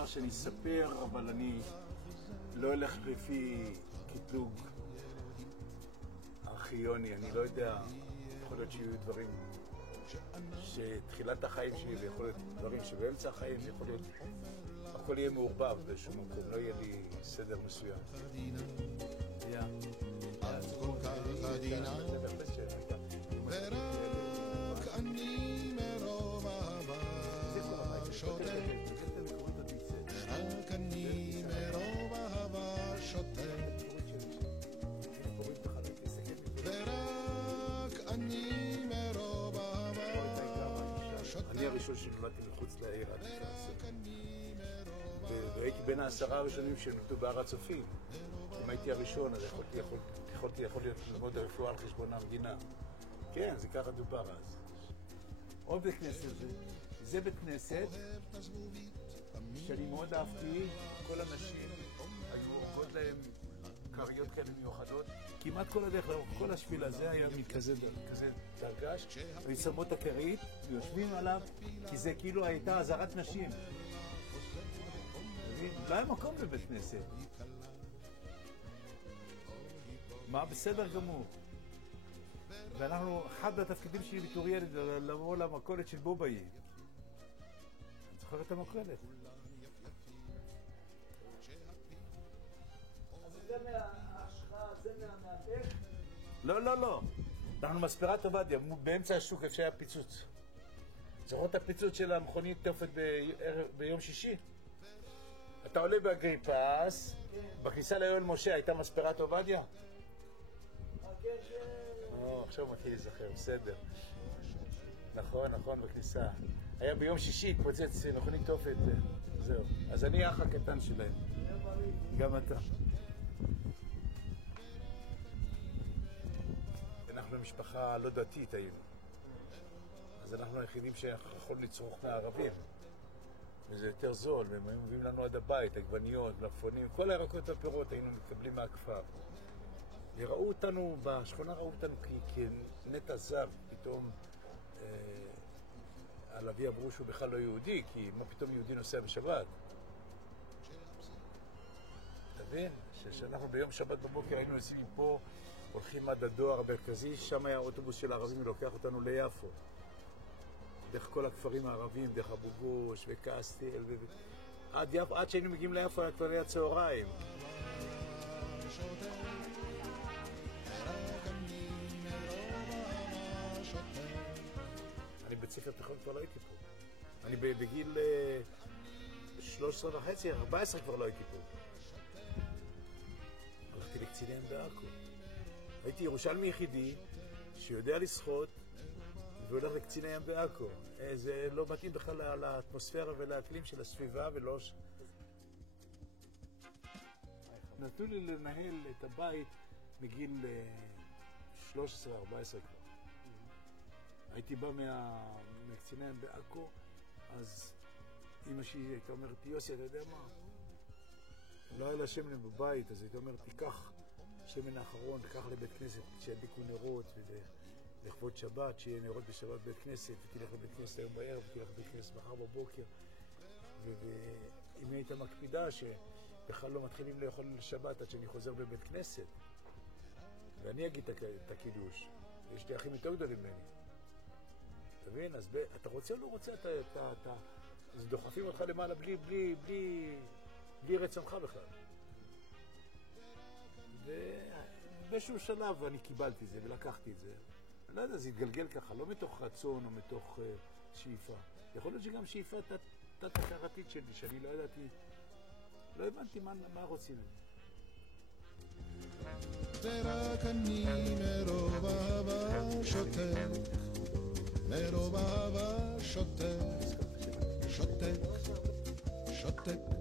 אמר שאני אספר, אבל אני לא אלך לפי קטלוג ארכיוני, אני לא יודע, יכול להיות שיהיו דברים שתחילת החיים שלי, ויכול להיות דברים שבאמצע החיים, יכול להיות, הכל יהיה מעורבב באיזשהו מקום, לא יהיה לי סדר מסוים. את כל כך עדינה, ורק אני מרוב אהבה שותק, ורק אני מרוב אהבה שותק, ורק אני מרוב אהבה שותק. אני הראשון שנולדתי מחוץ לעיר העתיקה, והייתי בין 10 הראשונים שנולדו בהר הצופים. אם הייתי הראשון, אז יכולתי ללמוד רפואה על חשבון המדינה. כן, זה ככה דובר אז. עוד בית כנסת זה בית כנסת שאני מאוד אהבתי. כל הנשים היו עוברות להם קריות כאלה מיוחדות. כמעט כל הדרך, כל השביל הזה היה כזה דרגש. היו שמות את הכרית, ויושבים עליו, כי זה כאילו הייתה עזרת נשים. לא היה מקום בבית כנסת. מה? בסדר גמור. ואנחנו, אחד מהתפקידים שלי בתור ילד, לבוא למכולת של בובאי. אני זוכר את המכולת. אז זה מההשראה, זה מהמהפך? לא, לא, לא. אנחנו מספרת עובדיה, באמצע השוק איפה שהיה פיצוץ. זוכר את הפיצוץ של המכונית תופת ביום שישי? אתה עולה באגריפס, בכניסה ליואל משה הייתה מספרת עובדיה? עכשיו מתחיל להיזכר, בסדר. נכון, נכון, בכניסה. היה ביום שישי, התפוצץ מכונית תופת, זהו. אז אני האח הקטן שלהם. גם אתה. אנחנו משפחה לא דתית היינו. אז אנחנו היחידים שיכולים לצרוך מהערבים. וזה יותר זול, והם היו מביאים לנו עד הבית, עגבניות, מלפפונים, כל הירקות והפירות היינו מקבלים מהכפר. וראו אותנו, בשכונה ראו אותנו כנטע זר, פתאום על אבי אמרו שהוא בכלל לא יהודי, כי מה פתאום יהודי נוסע בשבת? תבין, שאנחנו ביום שבת בבוקר היינו נוסעים פה, הולכים עד הדואר המרכזי, שם היה אוטובוס של הערבים ולוקח אותנו ליפו. דרך כל הכפרים הערבים, דרך אבו גוש וקסטל, עד שהיינו מגיעים ליפו היה כבר היה צהריים. אני בית ספר תיכון כבר לא הייתי פה. אני בגיל 13 וחצי, 14 כבר לא הייתי פה. הלכתי לקציניהם בעכו. הייתי ירושלמי יחידי שיודע לשחות והולך לקציני ים בעכו. זה לא מתאים בכלל לאטמוספירה ולאקלים של הסביבה ולא... נתנו לי לנהל את הבית מגיל 13-14 כבר. הייתי בא מקציני ים בעכו, אז אמא שלי הייתה אומרת, יוסי, אתה יודע מה? לא היה לה שמן בבית, אז הייתה אומרת, תיקח שמן האחרון, תיקח לבית כנסת, שידליקו נרות לכבוד שבת, שיהיה נרות בשבת בית כנסת, ותלך לבית כנסת היום בערב, ותלך לבית כנסת מחר בבוקר. ואם הייתה מקפידה שבכלל לא מתחילים לאכול לשבת עד שאני חוזר בבית כנסת, ואני אגיד את הקידוש, יש לי אחים יותר גדולים ממני. תבין? אז אתה רוצה או לא רוצה, אז דוחפים אותך למעלה בלי רצונך בכלל. ובאיזשהו שלב אני קיבלתי זה ולקחתי את זה. אני לא יודע, זה התגלגל ככה, לא מתוך רצון או מתוך שאיפה. יכול להיות שגם שאיפה תת-הכרתית שלי, שאני לא ידעתי, לא הבנתי מה רוצים. ורק אני מרוב אהבה שותק, מרוב אהבה שותק, שותק, שותק.